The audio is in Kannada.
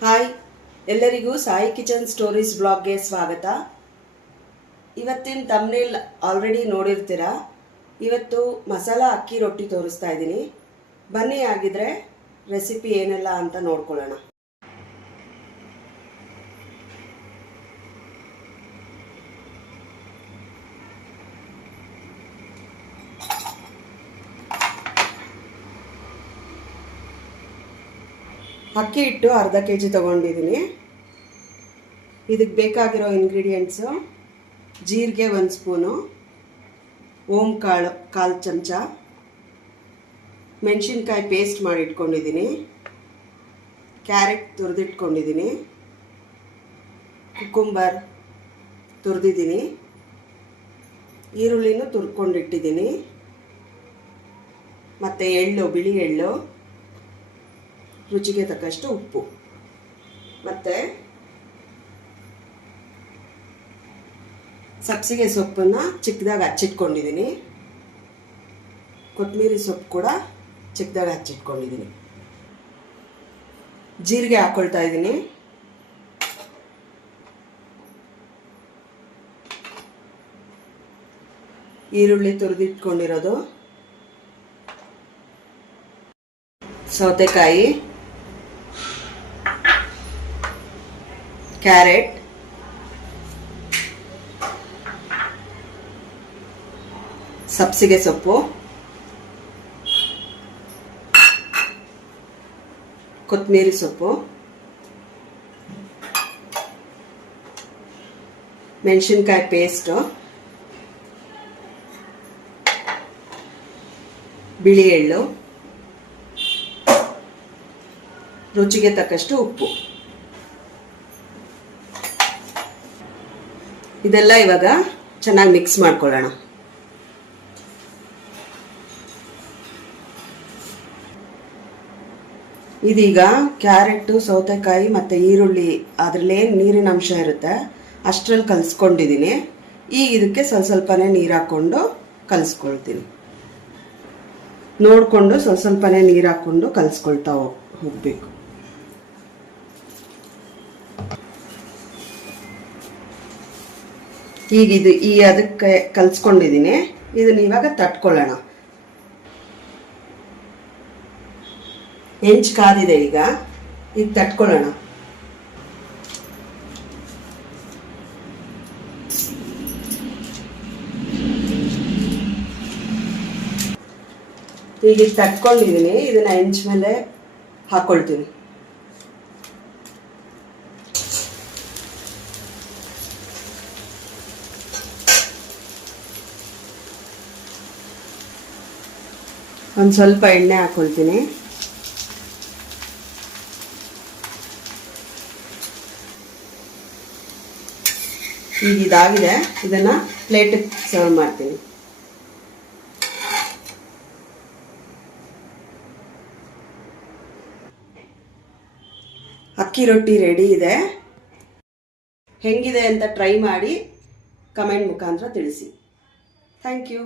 ಹಾಯ್, ಎಲ್ಲರಿಗೂ ಸಾಯಿ ಕಿಚನ್ ಸ್ಟೋರೀಸ್ ಬ್ಲಾಗ್ಗೆ ಸ್ವಾಗತ. ಇವತ್ತಿನ ತಮ್ನೇಲ್ ಆಲ್ರೆಡಿ ನೋಡಿರ್ತೀರಾ. ಇವತ್ತು ಮಸಾಲಾ ಅಕ್ಕಿ ರೊಟ್ಟಿ ತೋರಿಸ್ತಾ ಇದ್ದೀನಿ. ಬನ್ನಿ ಆಗಿದ್ರೆ ರೆಸಿಪಿ ಏನೆಲ್ಲ ಅಂತ ನೋಡ್ಕೊಳ್ಳೋಣ. ಅಕ್ಕಿ ಹಿಟ್ಟು ಅರ್ಧ ಕೆಜಿ ತೊಗೊಂಡಿದ್ದೀನಿ. ಇದಕ್ಕೆ ಬೇಕಾಗಿರೋ ಇಂಗ್ರೀಡಿಯೆಂಟ್ಸು: ಜೀರಿಗೆ 1 ಸ್ಪೂನು, ಓಂ ಕಾಳು 1/4 ಚಮಚ, ಮೆಣಸಿನ್ಕಾಯಿ ಪೇಸ್ಟ್ ಮಾಡಿ ಇಟ್ಕೊಂಡಿದ್ದೀನಿ, ಕ್ಯಾರೆಟ್ ತುರಿದಿಟ್ಕೊಂಡಿದ್ದೀನಿ, ಕುಕುಂಬರ್ ತುರಿದಿದ್ದೀನಿ, ಈರುಳ್ಳಿನೂ ತುರ್ಕೊಂಡಿಟ್ಟಿದ್ದೀನಿ, ಮತ್ತು ಎಳ್ಳು, ಬಿಳಿ ಎಳ್ಳು, ರುಚಿಗೆ ತಕ್ಕಷ್ಟು ಉಪ್ಪು, ಮತ್ತು ಸಬ್ಸಿಗೆ ಸೊಪ್ಪನ್ನು ಚಿಕ್ಕದಾಗಿ ಹಚ್ಚಿಟ್ಕೊಂಡಿದ್ದೀನಿ, ಕೊತ್ತಂಬರಿ ಸೊಪ್ಪು ಕೂಡ ಚಿಕ್ಕದಾಗಿ ಹಚ್ಚಿಟ್ಕೊಂಡಿದ್ದೀನಿ. ಜೀರಿಗೆ ಹಾಕ್ಕೊಳ್ತಾ ಇದ್ದೀನಿ. ಈರುಳ್ಳಿ ತುರಿದಿಟ್ಕೊಂಡಿರೋದು, ಸೌತೆಕಾಯಿ, ಕ್ಯಾರೆಟ್, ಸಬ್ಸಿಗೆ ಸೊಪ್ಪು, ಕೊತ್ತಂಬರಿ ಸೊಪ್ಪು, ಮೆಣಸಿನ್ಕಾಯಿ ಪೇಸ್ಟು, ಬಿಳಿ ಎಳ್ಳು, ರುಚಿಗೆ ತಕ್ಕಷ್ಟು ಉಪ್ಪು. ಇದೆಲ್ಲ ಇವಾಗ ಚೆನ್ನಾಗಿ ಮಿಕ್ಸ್ ಮಾಡ್ಕೊಳ್ಳೋಣ. ಇದೀಗ ಕ್ಯಾರೆಟು, ಸೌತೆಕಾಯಿ ಮತ್ತು ಈರುಳ್ಳಿ ಅದರಲ್ಲೇನು ನೀರಿನ ಅಂಶ ಇರುತ್ತೆ ಅಷ್ಟರಲ್ಲಿ ಕಲಿಸ್ಕೊಂಡಿದ್ದೀನಿ. ಈಗ ಇದಕ್ಕೆ ಸ್ವಲ್ಪನೇ ನೀರು ಹಾಕ್ಕೊಂಡು ಕಲಿಸ್ಕೊಳ್ತೀನಿ. ನೋಡಿಕೊಂಡು ಸ್ವಲ್ಪನೇ ನೀರು ಹಾಕ್ಕೊಂಡು ಕಲಿಸ್ಕೊಳ್ತಾ ಹೋಗಬೇಕು. ಈಗ ಅದಕ್ಕೆ ಕಲಿಸ್ಕೊಂಡಿದ್ದೀನಿ. ಇದನ್ನ ಇವಾಗ ತಟ್ಕೊಳ್ಳೋಣ. ಹೆಂಚು ಕಾದಿದೆ, ಈಗ ತಟ್ಕೊಳ್ಳೋಣ. ಈಗ ತಟ್ಕೊಂಡಿದ್ದೀನಿ. ಇದನ್ನ ಹೆಂಚು ಮೇಲೆ ಹಾಕೊಳ್ತೀನಿ. ಒಂದು ಸ್ವಲ್ಪ ಎಣ್ಣೆ ಹಾಕೊಳ್ತೀನಿ. ಈಗ ಇದಾಗಿದೆ. ಇದನ್ನು ಪ್ಲೇಟಿಗೆ ಸರ್ವ್ ಮಾಡ್ತೀನಿ. ಅಕ್ಕಿ ರೊಟ್ಟಿ ರೆಡಿ ಇದೆ. ಹೆಂಗಿದೆ ಅಂತ ಟ್ರೈ ಮಾಡಿ ಕಮೆಂಟ್ ಮುಖಾಂತರ ತಿಳಿಸಿ. Thank you.